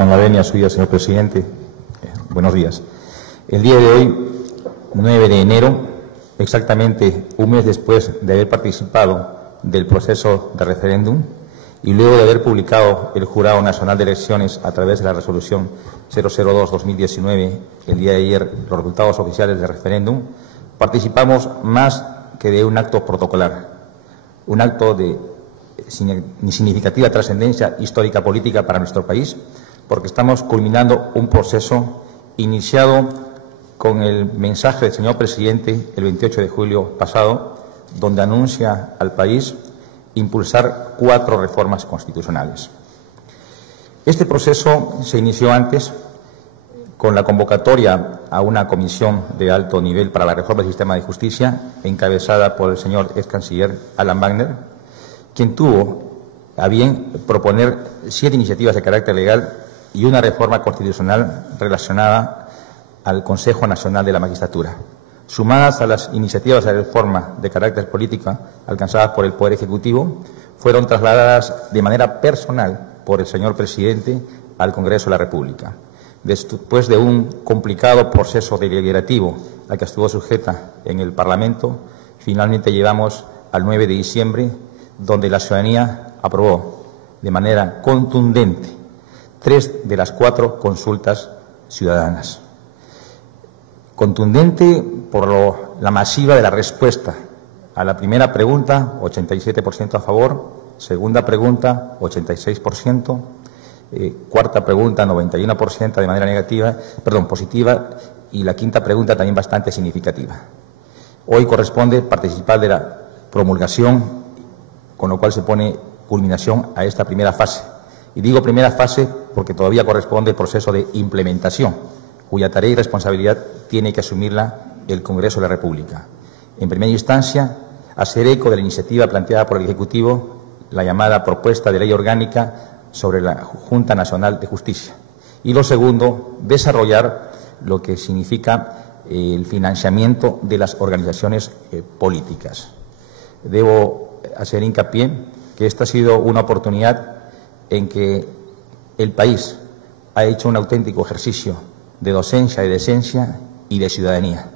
Con la venia suya, señor presidente, buenos días. El día de hoy, 9 de enero, exactamente un mes después de haber participado del proceso de referéndum y luego de haber publicado el Jurado Nacional de Elecciones a través de la resolución 002-2019, el día de ayer, los resultados oficiales del referéndum, participamos más que de un acto protocolar, un acto de significativa trascendencia histórica política para nuestro país, porque estamos culminando un proceso iniciado con el mensaje del señor presidente el 28 de julio pasado, donde anuncia al país impulsar 4 reformas constitucionales. Este proceso se inició antes con la convocatoria a una comisión de alto nivel para la reforma del sistema de justicia, encabezada por el señor ex canciller Alan Wagner, quien tuvo a bien proponer 7 iniciativas de carácter legal y una reforma constitucional relacionada al Consejo Nacional de la Magistratura, sumadas a las iniciativas de reforma de carácter político alcanzadas por el Poder Ejecutivo, fueron trasladadas de manera personal por el señor presidente al Congreso de la República. Después de un complicado proceso deliberativo al que estuvo sujeta en el Parlamento, finalmente llegamos al 9 de diciembre, donde la ciudadanía aprobó de manera contundente 3 de las 4 consultas ciudadanas. Contundente por la masiva de la respuesta a la primera pregunta, 87% a favor; segunda pregunta, 86%; cuarta pregunta, 91% de manera positiva, y la quinta pregunta también bastante significativa. Hoy corresponde participar de la promulgación, con lo cual se pone culminación a esta primera fase. Y digo primera fase porque todavía corresponde el proceso de implementación, cuya tarea y responsabilidad tiene que asumirla el Congreso de la República. En primera instancia, hacer eco de la iniciativa planteada por el Ejecutivo, la llamada propuesta de ley orgánica sobre la Junta Nacional de Justicia. Y lo segundo, desarrollar lo que significa el financiamiento de las organizaciones políticas. Debo hacer hincapié que esta ha sido una oportunidad en que el país ha hecho un auténtico ejercicio de docencia, de decencia y de ciudadanía.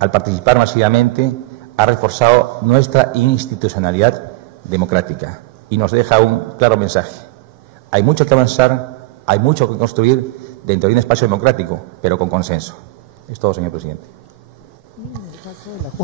Al participar masivamente, ha reforzado nuestra institucionalidad democrática y nos deja un claro mensaje. Hay mucho que avanzar, hay mucho que construir dentro de un espacio democrático, pero con consenso. Es todo, señor presidente.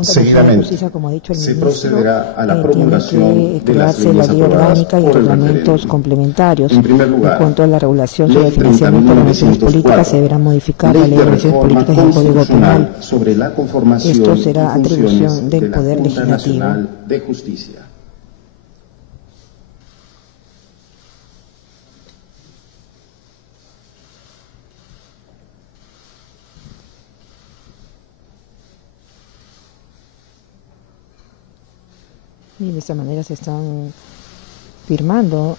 Seguidamente, como ha dicho el ministro, se procederá a la promulgación de las leyes aprobadas por el reglamentos complementarios. En primer lugar, en cuanto a la regulación sobre el financiamiento de organizaciones políticas, se deberá modificar la ley de organizaciones políticas y el Código Penal. Sobre la conformación Esto será y atribución del de la Poder Junta Legislativo. Nacional de Justicia. Y de esta manera se están firmando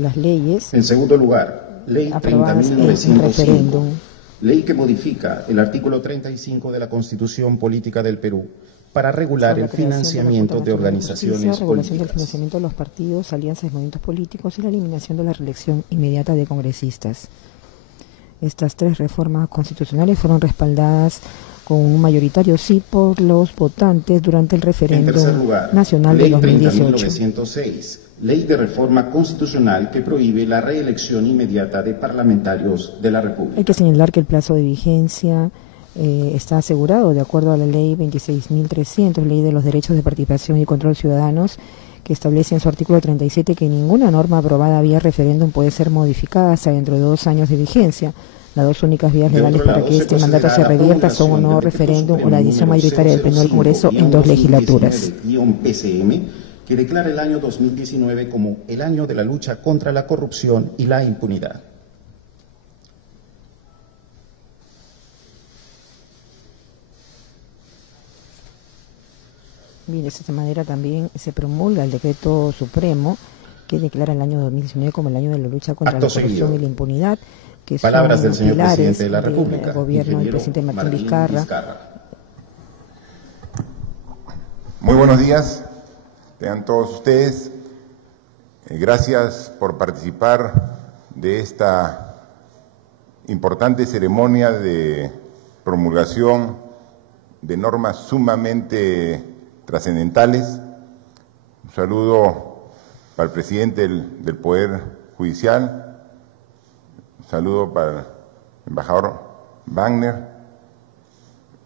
las leyes En segundo lugar, Ley aprobadas en el 30.905, referéndum. ley que modifica el artículo 35 de la Constitución Política del Perú para regular Sobre el la creación de la financiamiento Junta de Nacional organizaciones Justicia, regulación del políticas. financiamiento de los partidos, alianzas y movimientos políticos y la eliminación de la reelección inmediata de congresistas. Estas 3 reformas constitucionales fueron respaldadas con un mayoritario sí por los votantes durante el En tercer referéndum lugar, nacional de Ley 2018. 30.906, ley de reforma constitucional que prohíbe la reelección inmediata de parlamentarios de la República. Hay que señalar que el plazo de vigencia está asegurado de acuerdo a la ley 26.300, ley de los derechos de participación y control ciudadanos, que establece en su artículo 37 que ninguna norma aprobada vía referéndum puede ser modificada hasta dentro de 2 años de vigencia. Las 2 únicas vías legales para que este mandato se revierta son un nuevo referéndum o la adición mayoritaria del Pleno del Congreso en 2 legislaturas. PCM, que declara el año 2019 como el año de la lucha contra la corrupción y la impunidad. Bien, de esta manera también se promulga el decreto supremo que declara el año 2019 como el año de la lucha contra Acto la corrupción seguido. y la impunidad, que Palabras son del señor pilares presidente de la República, del gobierno del ingeniero presidente Martín Martín Vizcarra. Muy buenos días, tengan todos ustedes. Gracias por participar de esta importante ceremonia de promulgación de normas sumamente trascendentales. Un saludo para el presidente del Poder Judicial, un saludo para el embajador Wagner,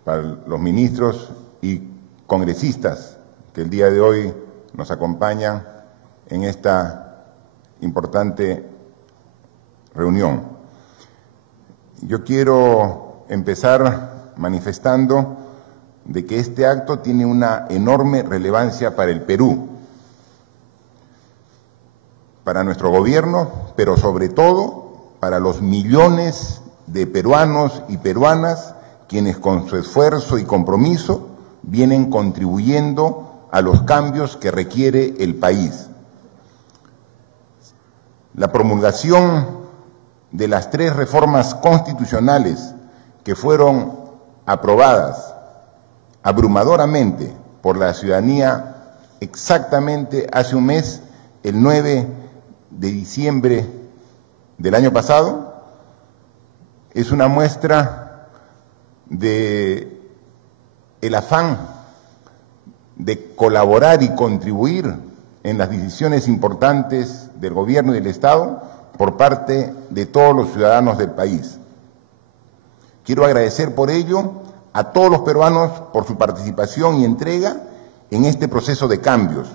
para los ministros y congresistas que el día de hoy nos acompañan en esta importante reunión. Yo quiero empezar manifestando de que este acto tiene una enorme relevancia para el Perú, para nuestro gobierno, pero sobre todo para los millones de peruanos y peruanas quienes con su esfuerzo y compromiso vienen contribuyendo a los cambios que requiere el país. La promulgación de las 3 reformas constitucionales que fueron aprobadas abrumadoramente por la ciudadanía exactamente hace un mes, el 9 de diciembre del año pasado, es una muestra de el afán de colaborar y contribuir en las decisiones importantes del gobierno y del Estado por parte de todos los ciudadanos del país. Quiero agradecer por ello a todos los peruanos por su participación y entrega en este proceso de cambios.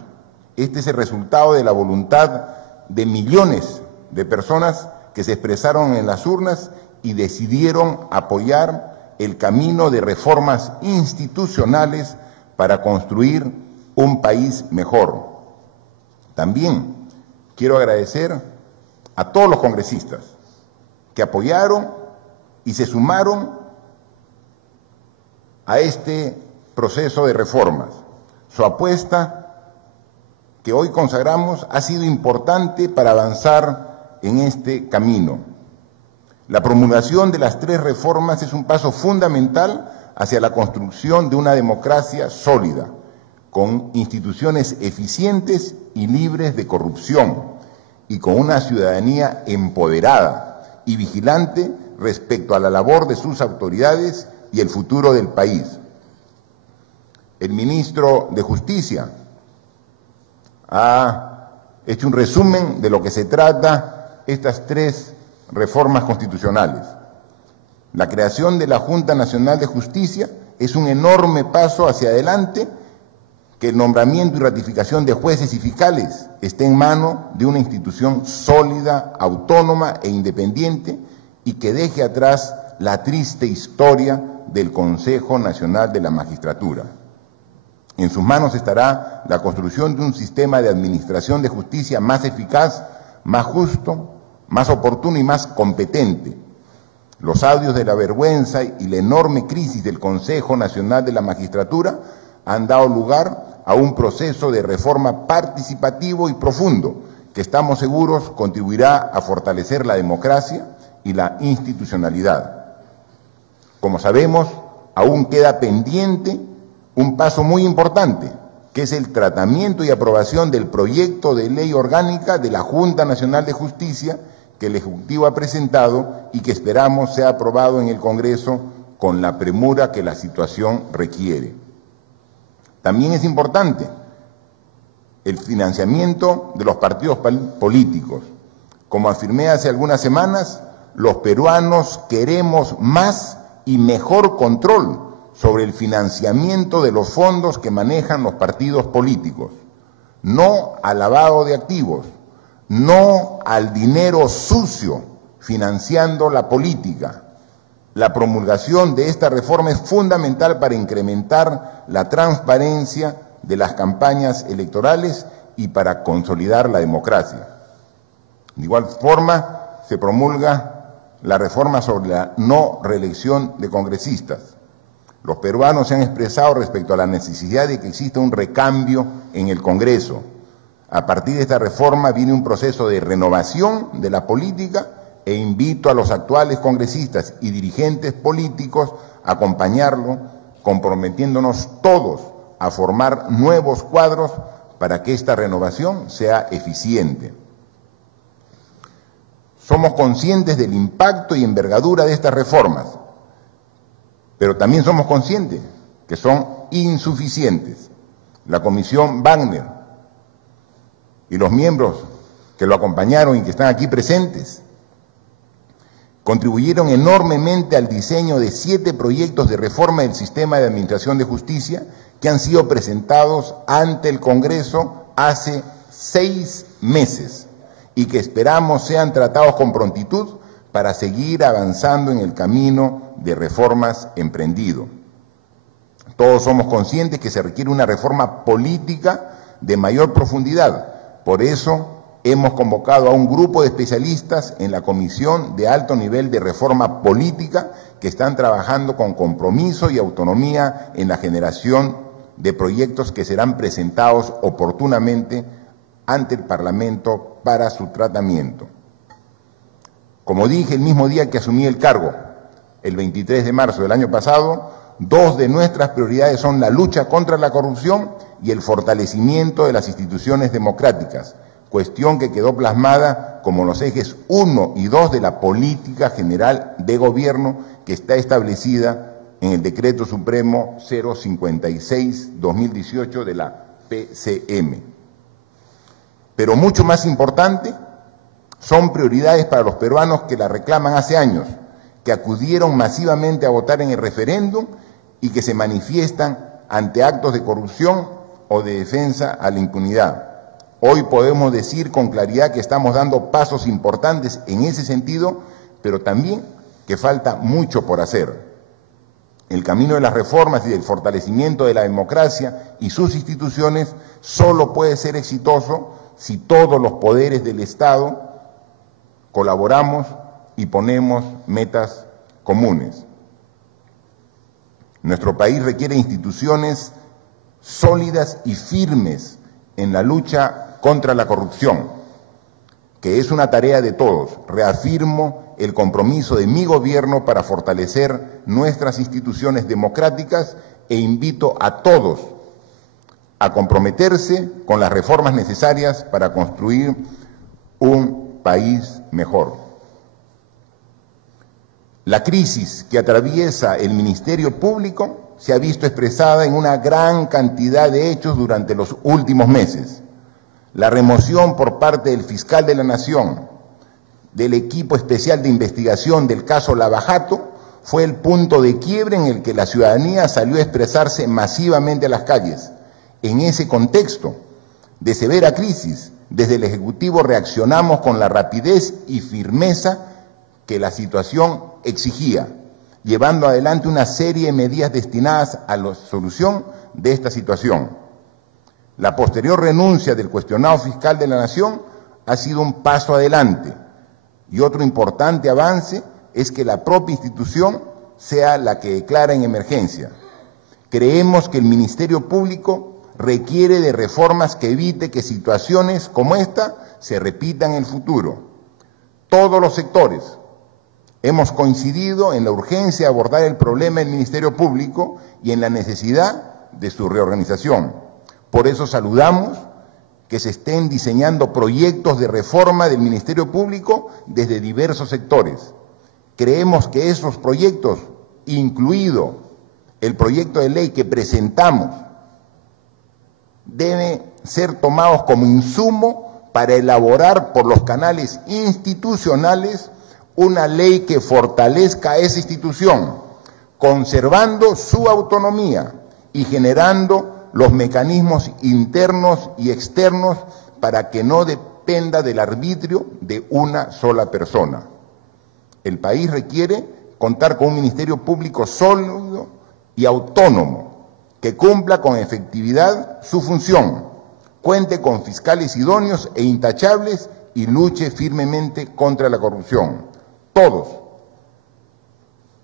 Este es el resultado de la voluntad de millones de personas que se expresaron en las urnas y decidieron apoyar el camino de reformas institucionales para construir un país mejor. También quiero agradecer a todos los congresistas que apoyaron y se sumaron a este proceso de reformas. Su apuesta que hoy consagramos ha sido importante para avanzar en este camino. La promulgación de las 3 reformas es un paso fundamental hacia la construcción de una democracia sólida, con instituciones eficientes y libres de corrupción, y con una ciudadanía empoderada y vigilante respecto a la labor de sus autoridades y el futuro del país. El ministro de Justicia ha hecho un resumen de lo que se trata estas 3 reformas constitucionales. La creación de la Junta Nacional de Justicia es un enorme paso hacia adelante, que el nombramiento y ratificación de jueces y fiscales esté en manos de una institución sólida, autónoma e independiente, y que deje atrás la triste historia del Consejo Nacional de la Magistratura. En sus manos estará la construcción de un sistema de administración de justicia más eficaz, más justo, más oportuno y más competente. Los audios de la vergüenza y la enorme crisis del Consejo Nacional de la Magistratura han dado lugar a un proceso de reforma participativo y profundo que estamos seguros contribuirá a fortalecer la democracia y la institucionalidad. Como sabemos, aún queda pendiente un paso muy importante, que es el tratamiento y aprobación del proyecto de ley orgánica de la Junta Nacional de Justicia que el Ejecutivo ha presentado y que esperamos sea aprobado en el Congreso con la premura que la situación requiere. También es importante el financiamiento de los partidos políticos. Como afirmé hace algunas semanas, los peruanos queremos más y mejor control sobre el financiamiento de los fondos que manejan los partidos políticos, no al lavado de activos, no al dinero sucio financiando la política. La promulgación de esta reforma es fundamental para incrementar la transparencia de las campañas electorales y para consolidar la democracia. De igual forma, se promulga la reforma sobre la no reelección de congresistas. Los peruanos se han expresado respecto a la necesidad de que exista un recambio en el Congreso. A partir de esta reforma viene un proceso de renovación de la política e invito a los actuales congresistas y dirigentes políticos a acompañarlo, comprometiéndonos todos a formar nuevos cuadros para que esta renovación sea eficiente. Somos conscientes del impacto y envergadura de estas reformas, pero también somos conscientes que son insuficientes. La Comisión Wagner y los miembros que lo acompañaron y que están aquí presentes contribuyeron enormemente al diseño de 7 proyectos de reforma del sistema de administración de justicia que han sido presentados ante el Congreso hace 6 meses y que esperamos sean tratados con prontitud para seguir avanzando en el camino de reformas emprendido. Todos somos conscientes que se requiere una reforma política de mayor profundidad. Por eso hemos convocado a un grupo de especialistas en la Comisión de Alto Nivel de Reforma Política que están trabajando con compromiso y autonomía en la generación de proyectos que serán presentados oportunamente ante el Parlamento para su tratamiento. Como dije el mismo día que asumí el cargo, el 23 de marzo del año pasado, 2 de nuestras prioridades son la lucha contra la corrupción y el fortalecimiento de las instituciones democráticas, cuestión que quedó plasmada como los ejes 1 y 2 de la política general de gobierno que está establecida en el Decreto Supremo 056-2018 de la PCM. Pero mucho más importante, son prioridades para los peruanos que la reclaman hace años, que acudieron masivamente a votar en el referéndum y que se manifiestan ante actos de corrupción o de defensa a la impunidad. Hoy podemos decir con claridad que estamos dando pasos importantes en ese sentido, pero también que falta mucho por hacer. El camino de las reformas y del fortalecimiento de la democracia y sus instituciones solo puede ser exitoso si todos los poderes del Estado colaboramos y ponemos metas comunes. Nuestro país requiere instituciones sólidas y firmes en la lucha contra la corrupción, que es una tarea de todos. Reafirmo el compromiso de mi gobierno para fortalecer nuestras instituciones democráticas e invito a todos a comprometerse con las reformas necesarias para construir un país mejor. La crisis que atraviesa el Ministerio Público se ha visto expresada en una gran cantidad de hechos durante los últimos meses. La remoción por parte del fiscal de la Nación del equipo especial de investigación del caso Lava Jato fue el punto de quiebre en el que la ciudadanía salió a expresarse masivamente a las calles. En ese contexto de severa crisis, desde el Ejecutivo reaccionamos con la rapidez y firmeza que la situación exigía, llevando adelante una serie de medidas destinadas a la solución de esta situación. La posterior renuncia del cuestionado fiscal de la Nación ha sido un paso adelante y otro importante avance es que la propia institución sea la que declara en emergencia. Creemos que el Ministerio Público requiere de reformas que evite que situaciones como esta se repitan en el futuro. Todos los sectores hemos coincidido en la urgencia de abordar el problema del Ministerio Público y en la necesidad de su reorganización. Por eso saludamos que se estén diseñando proyectos de reforma del Ministerio Público desde diversos sectores. Creemos que esos proyectos, incluido el proyecto de ley que presentamos, deben ser tomados como insumo para elaborar por los canales institucionales una ley que fortalezca a esa institución, conservando su autonomía y generando los mecanismos internos y externos para que no dependa del arbitrio de una sola persona. El país requiere contar con un Ministerio Público sólido y autónomo, que cumpla con efectividad su función, cuente con fiscales idóneos e intachables y luche firmemente contra la corrupción. Todos,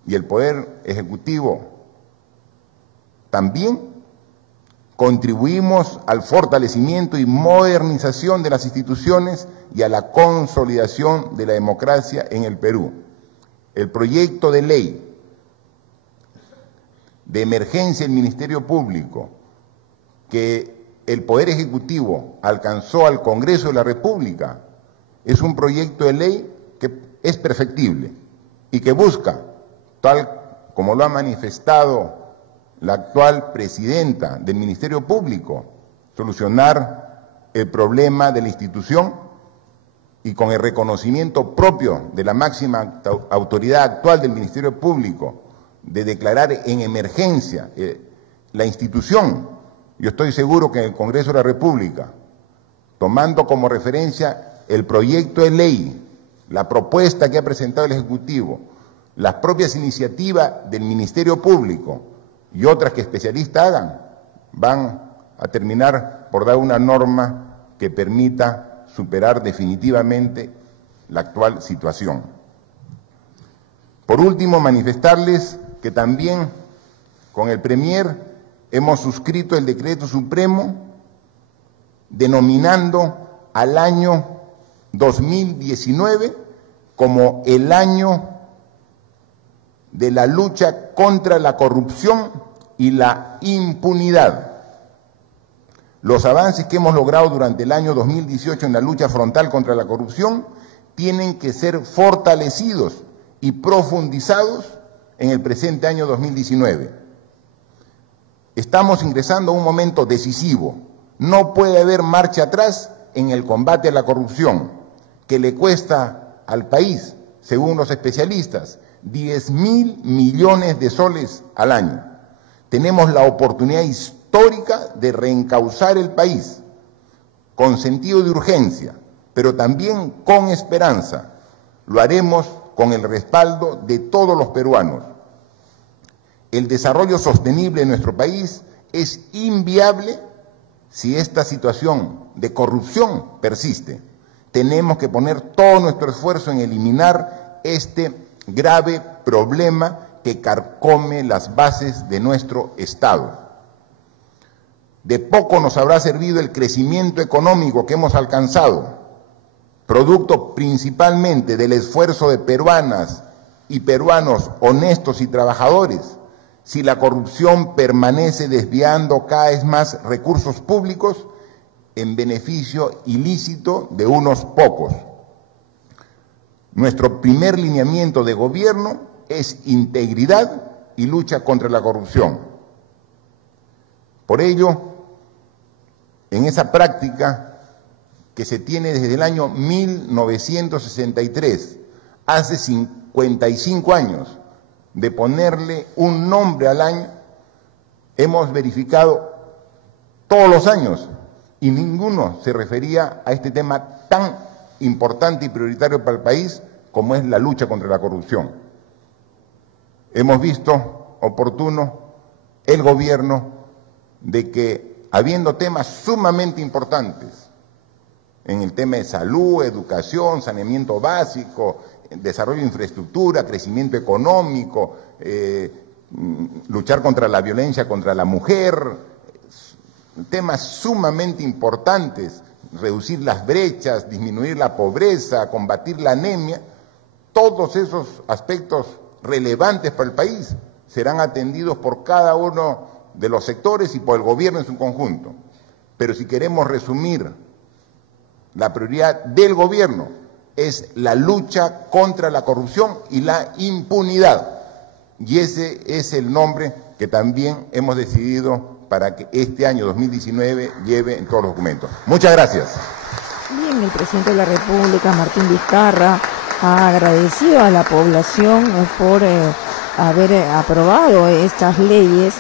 y el Poder Ejecutivo también, contribuimos al fortalecimiento y modernización de las instituciones y a la consolidación de la democracia en el Perú. El proyecto de ley de emergencia del Ministerio Público que el Poder Ejecutivo alcanzó al Congreso de la República es un proyecto de ley que es perfectible y que busca, tal como lo ha manifestado la actual presidenta del Ministerio Público, solucionar el problema de la institución y con el reconocimiento propio de la máxima autoridad actual del Ministerio Público de declarar en emergencia la institución. Yo estoy seguro que en el Congreso de la República, tomando como referencia el proyecto de ley, la propuesta que ha presentado el Ejecutivo, las propias iniciativas del Ministerio Público y otras que especialistas hagan, van a terminar por dar una norma que permita superar definitivamente la actual situación. Por último, manifestarles que también con el Premier hemos suscrito el decreto supremo denominando al año 2019 como el año de la lucha contra la corrupción y la impunidad. Los avances que hemos logrado durante el año 2018 en la lucha frontal contra la corrupción tienen que ser fortalecidos y profundizados en el presente año 2019. Estamos ingresando a un momento decisivo. No puede haber marcha atrás en el combate a la corrupción, que le cuesta al país, según los especialistas, 10.000 millones de soles al año. Tenemos la oportunidad histórica de reencauzar el país con sentido de urgencia, pero también con esperanza. Lo haremos con el respaldo de todos los peruanos. El desarrollo sostenible de nuestro país es inviable si esta situación de corrupción persiste. Tenemos que poner todo nuestro esfuerzo en eliminar este grave problema que carcome las bases de nuestro Estado. De poco nos habrá servido el crecimiento económico que hemos alcanzado, producto principalmente del esfuerzo de peruanas y peruanos honestos y trabajadores, si la corrupción permanece desviando cada vez más recursos públicos en beneficio ilícito de unos pocos. Nuestro primer lineamiento de gobierno es integridad y lucha contra la corrupción. Por ello, en esa práctica que se tiene desde el año 1963, hace 55 años, de ponerle un nombre al año, hemos verificado todos los años y ninguno se refería a este tema tan importante y prioritario para el país como es la lucha contra la corrupción. Hemos visto oportuno el gobierno de que, habiendo temas sumamente importantes en el tema de salud, educación, saneamiento básico, desarrollo de infraestructura, crecimiento económico, luchar contra la violencia contra la mujer, temas sumamente importantes, reducir las brechas, disminuir la pobreza, combatir la anemia, todos esos aspectos relevantes para el país serán atendidos por cada uno de los sectores y por el gobierno en su conjunto. Pero si queremos resumir, la prioridad del gobierno es la lucha contra la corrupción y la impunidad. Y ese es el nombre que también hemos decidido para que este año 2019 lleve en todos los documentos. Muchas gracias. Bien, el presidente de la República, Martín Vizcarra, ha agradecido a la población por haber aprobado estas leyes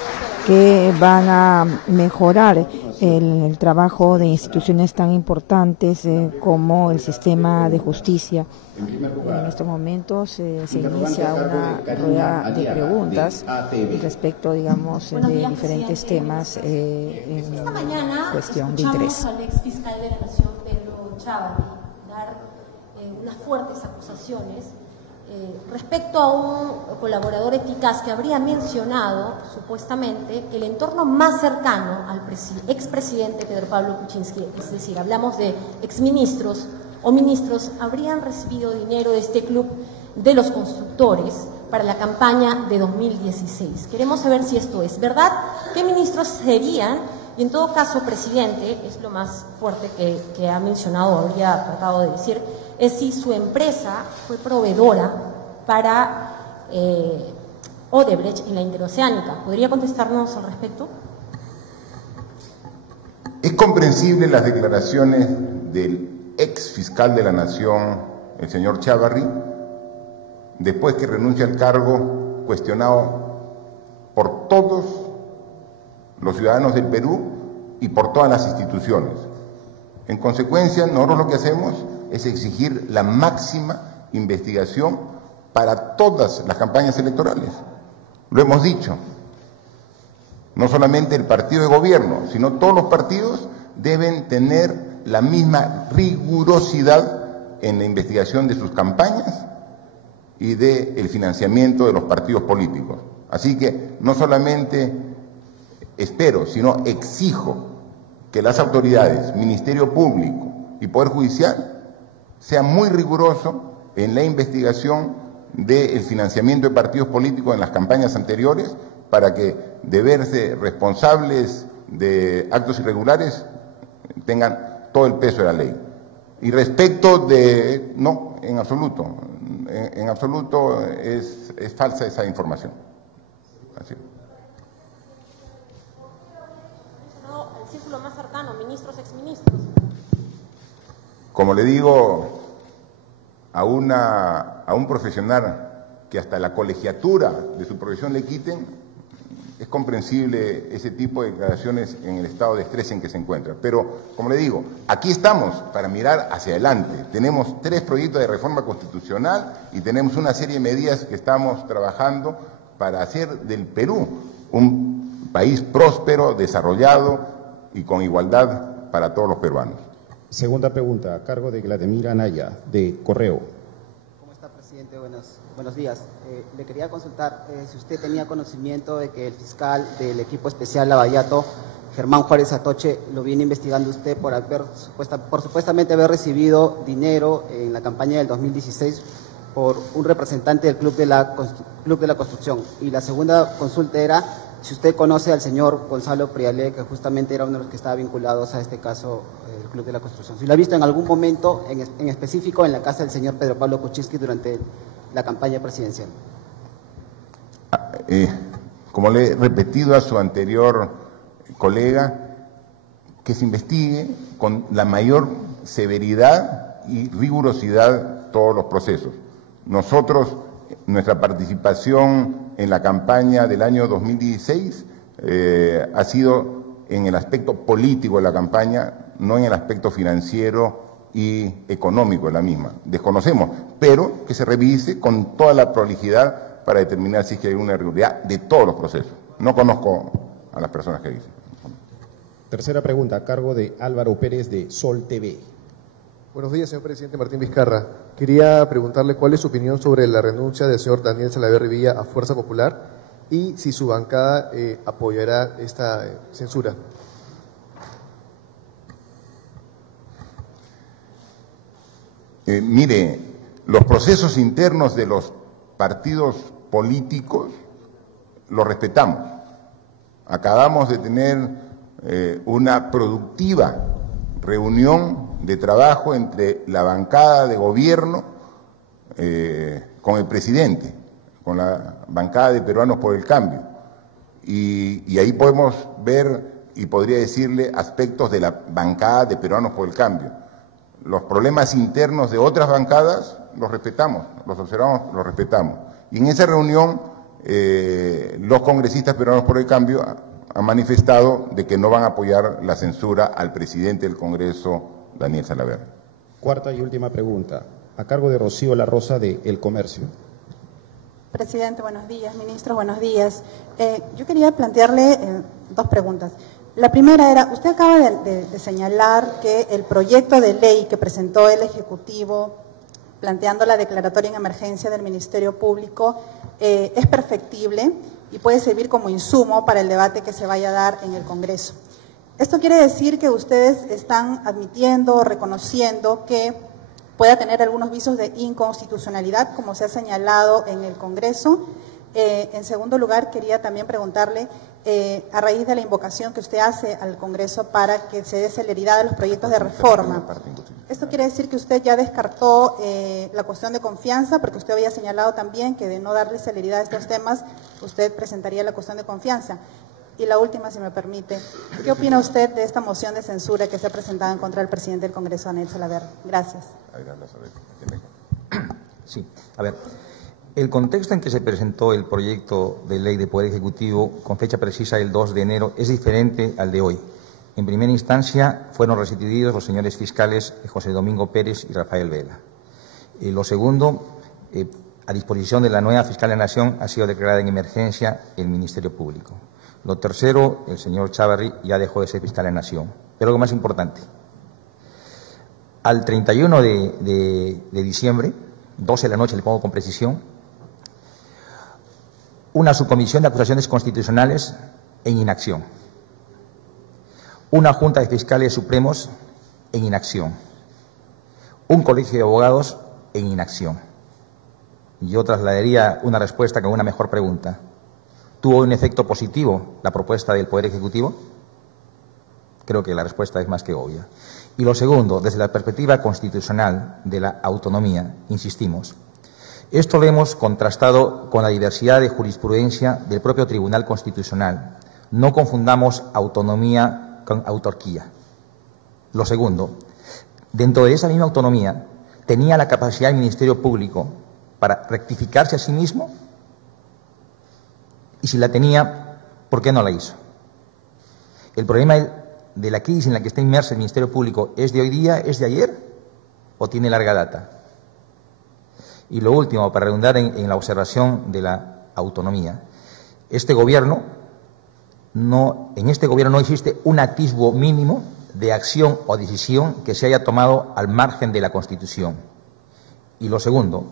que van a mejorar el trabajo de instituciones tan importantes como el sistema de justicia. En estos momentos se inicia una rueda de preguntas respecto, digamos, de diferentes temas en cuestión de interés. Al ex fiscal de la Nación, Pedro Chávarri, dar unas fuertes acusaciones respecto a un colaborador eficaz que habría mencionado, supuestamente, que el entorno más cercano al expresidente Pedro Pablo Kuczynski, es decir, hablamos de exministros o ministros, habrían recibido dinero de este club de los constructores para la campaña de 2016. Queremos saber si esto es verdad, qué ministros serían Y en todo caso, presidente, es lo más fuerte que ha mencionado, habría tratado de decir, es si su empresa fue proveedora para Odebrecht en la interoceánica. ¿Podría contestarnos al respecto? Es comprensible las declaraciones del ex fiscal de la Nación, el señor Chávarri, después que renuncia al cargo, cuestionado por todos los ciudadanos del Perú y por todas las instituciones. En consecuencia, nosotros lo que hacemos es exigir la máxima investigación para todas las campañas electorales. Lo hemos dicho. No solamente el partido de gobierno, sino todos los partidos deben tener la misma rigurosidad en la investigación de sus campañas y del financiamiento de los partidos políticos. Así que no solamente espero, sino exijo que las autoridades, Ministerio Público y Poder Judicial sean muy rigurosos en la investigación del financiamiento de partidos políticos en las campañas anteriores, para que, de verse responsables de actos irregulares, tengan todo el peso de la ley. Y respecto de... no, en absoluto es falsa esa información. Así. El círculo más cercano, ministros, exministros. Como le digo a un profesional que hasta la colegiatura de su profesión le quiten, es comprensible ese tipo de declaraciones en el estado de estrés en que se encuentra. Pero, como le digo, aquí estamos para mirar hacia adelante. Tenemos 3 proyectos de reforma constitucional y tenemos una serie de medidas que estamos trabajando para hacer del Perú un país próspero, desarrollado y con igualdad para todos los peruanos. Segunda pregunta, a cargo de Vladimir Anaya, de Correo. ¿Cómo está, presidente? Buenos días. Le quería consultar si usted tenía conocimiento de que el fiscal del equipo especial Lavallato, Germán Juárez Atoche, lo viene investigando usted por supuestamente haber recibido dinero en la campaña del 2016 por un representante del Club de la Construcción. Y la segunda consulta era si usted conoce al señor Gonzalo Prialé, que justamente era uno de los que estaba vinculados a este caso del Club de la Construcción. Si lo ha visto en algún momento, en específico en la casa del señor Pedro Pablo Kuczynski durante la campaña presidencial. Como le he repetido a su anterior colega, que se investigue con la mayor severidad y rigurosidad todos los procesos. Nosotros, nuestra participación en la campaña del año 2016 ha sido en el aspecto político de la campaña, no en el aspecto financiero y económico de la misma. Desconocemos, pero que se revise con toda la prolijidad para determinar si es que hay una irregularidad de todos los procesos. No conozco a las personas que dicen. Tercera pregunta, a cargo de Álvaro Pérez, de Sol TV. Buenos días, señor presidente Martín Vizcarra. Quería preguntarle cuál es su opinión sobre la renuncia del señor Daniel Salaverry Villa a Fuerza Popular y si su bancada apoyará esta censura. Mire, los procesos internos de los partidos políticos los respetamos. Acabamos de tener una productiva reunión de trabajo entre la bancada de gobierno con el presidente, con la bancada de Peruanos por el Cambio. Y ahí podemos ver, y podría decirle, aspectos de la bancada de Peruanos por el Cambio. Los problemas internos de otras bancadas los respetamos, los observamos, los respetamos. Y en esa reunión los congresistas peruanos por el cambio han manifestado de que no van a apoyar la censura al presidente del Congreso, Daniel Salaverry. Cuarta y última pregunta, a cargo de Rocío La Rosa, de El Comercio. Presidente, buenos días. Ministros, buenos días. Yo quería plantearle 2 preguntas. La primera era, usted acaba de señalar que el proyecto de ley que presentó el Ejecutivo planteando la declaratoria en emergencia del Ministerio Público es perfectible y puede servir como insumo para el debate que se vaya a dar en el Congreso. Esto quiere decir que ustedes están admitiendo o reconociendo que pueda tener algunos visos de inconstitucionalidad, como se ha señalado en el Congreso. En segundo lugar, quería también preguntarle a raíz de la invocación que usted hace al Congreso para que se dé celeridad a los proyectos de reforma. Esto quiere decir que usted ya descartó la cuestión de confianza, porque usted había señalado también que de no darle celeridad a estos temas, usted presentaría la cuestión de confianza. Y la última, si me permite, ¿qué opina usted de esta moción de censura que se ha presentado en contra del presidente del Congreso, Daniel Salaverry? Gracias. Sí, a ver, el contexto en que se presentó el proyecto de ley de Poder Ejecutivo con fecha precisa el 2 de enero es diferente al de hoy. En primera instancia fueron restituidos los señores fiscales José Domingo Pérez y Rafael Vela. Lo segundo, a disposición de la nueva Fiscal de la Nación ha sido declarada en emergencia el Ministerio Público. Lo tercero, el señor Chávarri ya dejó de ser Fiscal de la Nación. Pero lo más importante, al 31 de diciembre, 12 de la noche, le pongo con precisión, una subcomisión de acusaciones constitucionales en inacción, una junta de fiscales supremos en inacción, un colegio de abogados en inacción. Yo trasladaría una respuesta con una mejor pregunta. ¿Tuvo un efecto positivo la propuesta del Poder Ejecutivo? Creo que la respuesta es más que obvia. Y lo segundo, desde la perspectiva constitucional de la autonomía, insistimos, esto lo hemos contrastado con la diversidad de jurisprudencia del propio Tribunal Constitucional. No confundamos autonomía con autarquía. Lo segundo, dentro de esa misma autonomía, ¿tenía la capacidad el Ministerio Público para rectificarse a sí mismo? Y si la tenía, ¿por qué no la hizo? El problema de la crisis en la que está inmerso el Ministerio Público, ¿es de hoy día, es de ayer o tiene larga data? Y lo último, para redundar en la observación de la autonomía, en este gobierno no existe un atisbo mínimo de acción o decisión que se haya tomado al margen de la Constitución. Y lo segundo,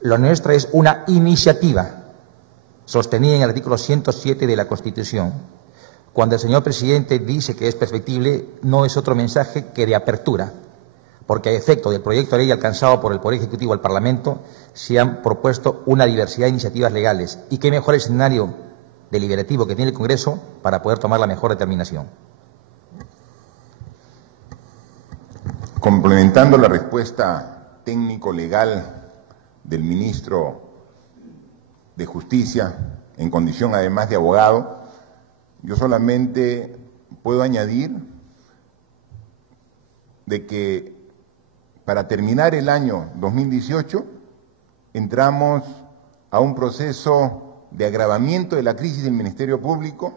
lo nuestra es una iniciativa sostenida en el artículo 107 de la Constitución. Cuando el señor presidente dice que es perfectible, no es otro mensaje que de apertura, porque a efecto del proyecto de ley alcanzado por el Poder Ejecutivo al Parlamento se han propuesto una diversidad de iniciativas legales. ¿Y qué mejor escenario deliberativo que tiene el Congreso para poder tomar la mejor determinación? Complementando la respuesta técnico-legal del ministro de Justicia, en condición además de abogado, yo solamente puedo añadir de que para terminar el año 2018 entramos a un proceso de agravamiento de la crisis del Ministerio Público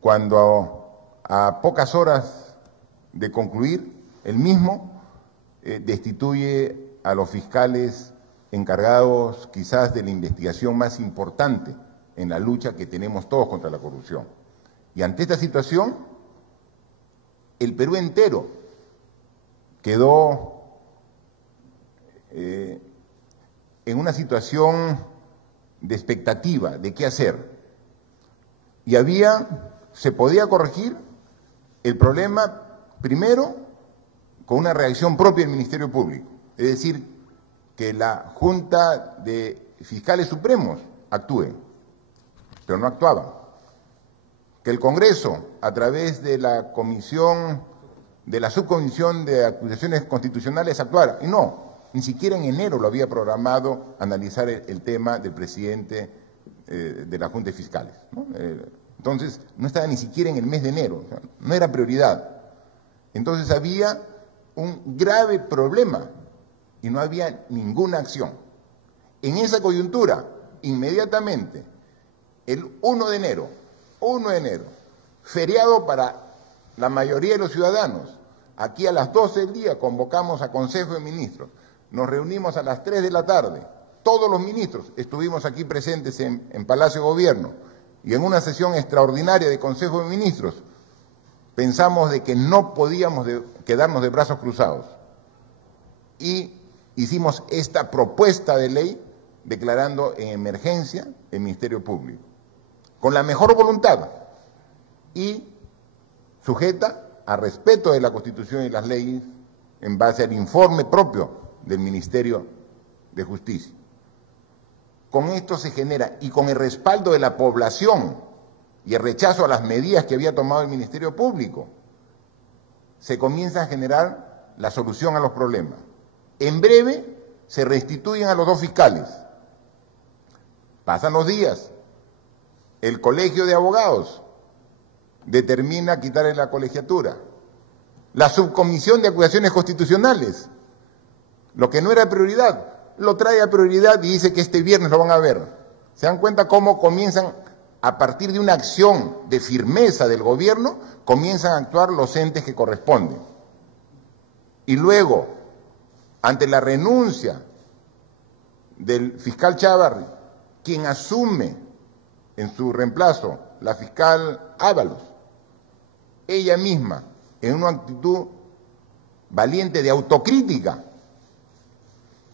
cuando a pocas horas de concluir el mismo destituye a los fiscales encargados quizás de la investigación más importante en la lucha que tenemos todos contra la corrupción. Y ante esta situación, el Perú entero quedó en una situación de expectativa de qué hacer. Y se podía corregir el problema primero con una reacción propia del Ministerio Público, es decir, que la Junta de Fiscales Supremos actúe, pero no actuaban. Que el Congreso, a través de la subcomisión de acusaciones constitucionales, actuara. Y no, ni siquiera en enero lo había programado analizar el tema del presidente de la Junta de Fiscales, ¿no? Entonces, no estaba ni siquiera en el mes de enero, o sea, no era prioridad. Entonces había un grave problema y no había ninguna acción. En esa coyuntura, inmediatamente, el 1 de enero, feriado para la mayoría de los ciudadanos, aquí a las 12 del día convocamos a Consejo de Ministros, nos reunimos a las 3 de la tarde, todos los ministros estuvimos aquí presentes en Palacio de Gobierno, y en una sesión extraordinaria de Consejo de Ministros pensamos de que no podíamos quedarnos de brazos cruzados y hicimos esta propuesta de ley declarando en emergencia el Ministerio Público, con la mejor voluntad y sujeta a respeto de la Constitución y las leyes en base al informe propio del Ministerio de Justicia. Con esto se genera, y con el respaldo de la población, y el rechazo a las medidas que había tomado el Ministerio Público, se comienza a generar la solución a los problemas. En breve se restituyen a los 2 fiscales. Pasan los días, el Colegio de Abogados determina quitarle la colegiatura. La Subcomisión de Acusaciones Constitucionales, lo que no era prioridad, lo trae a prioridad y dice que este viernes lo van a ver. ¿Se dan cuenta cómo comienzan, a partir de una acción de firmeza del gobierno, comienzan a actuar los entes que corresponden? Y luego, ante la renuncia del fiscal Chávarri, quien asume en su reemplazo la fiscal Ábalos, ella misma, en una actitud valiente de autocrítica,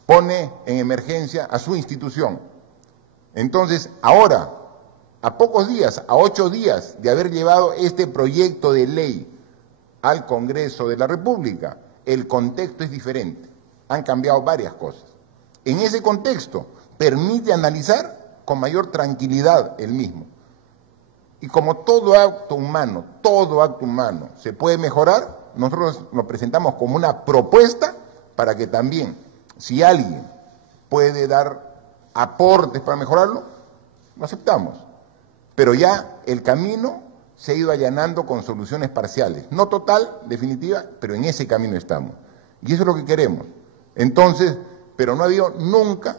pone en emergencia a su institución. Entonces, ahora, a pocos días, a 8 días de haber llevado este proyecto de ley al Congreso de la República, el contexto es diferente. Han cambiado varias cosas. En ese contexto, permite analizar con mayor tranquilidad el mismo. Y como todo acto humano se puede mejorar, nosotros lo presentamos como una propuesta para que también, si alguien puede dar aportes para mejorarlo, lo aceptamos. Pero ya el camino se ha ido allanando con soluciones parciales, no total, definitiva, pero en ese camino estamos. Y eso es lo que queremos. Entonces, pero no ha habido nunca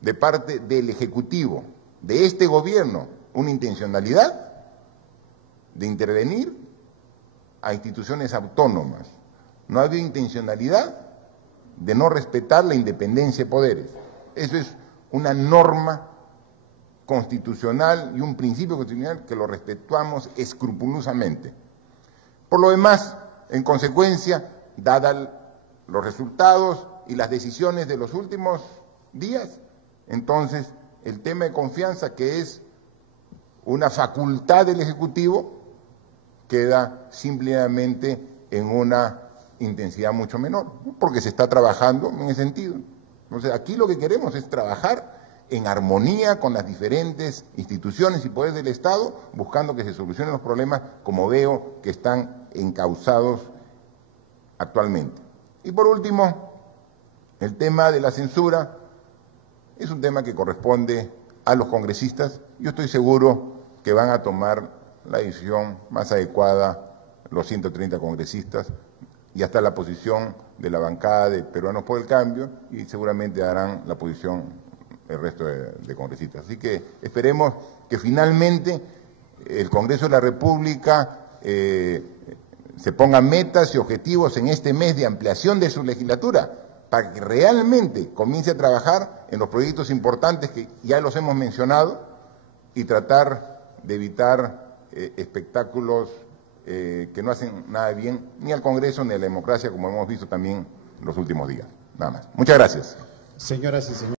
de parte del Ejecutivo, de este gobierno, una intencionalidad de intervenir a instituciones autónomas. No ha habido intencionalidad de no respetar la independencia de poderes. Eso es una norma constitucional y un principio constitucional que lo respetamos escrupulosamente. Por lo demás, en consecuencia, dadas los resultados y las decisiones de los últimos días, entonces el tema de confianza, que es una facultad del Ejecutivo, queda simplemente en una intensidad mucho menor, porque se está trabajando en ese sentido. Entonces, aquí lo que queremos es trabajar en armonía con las diferentes instituciones y poderes del Estado, buscando que se solucionen los problemas como veo que están encauzados actualmente. Y por último, el tema de la censura es un tema que corresponde a los congresistas. Yo estoy seguro que van a tomar la decisión más adecuada los 130 congresistas, y hasta la posición de la bancada de Peruanos por el Cambio, y seguramente darán la posición el resto de congresistas. Así que esperemos que finalmente el Congreso de la República se ponga metas y objetivos en este mes de ampliación de su legislatura, para que realmente comience a trabajar en los proyectos importantes que ya los hemos mencionado y tratar de evitar espectáculos que no hacen nada bien ni al Congreso ni a la democracia, como hemos visto también en los últimos días. Nada más. Muchas gracias. Señoras y señores.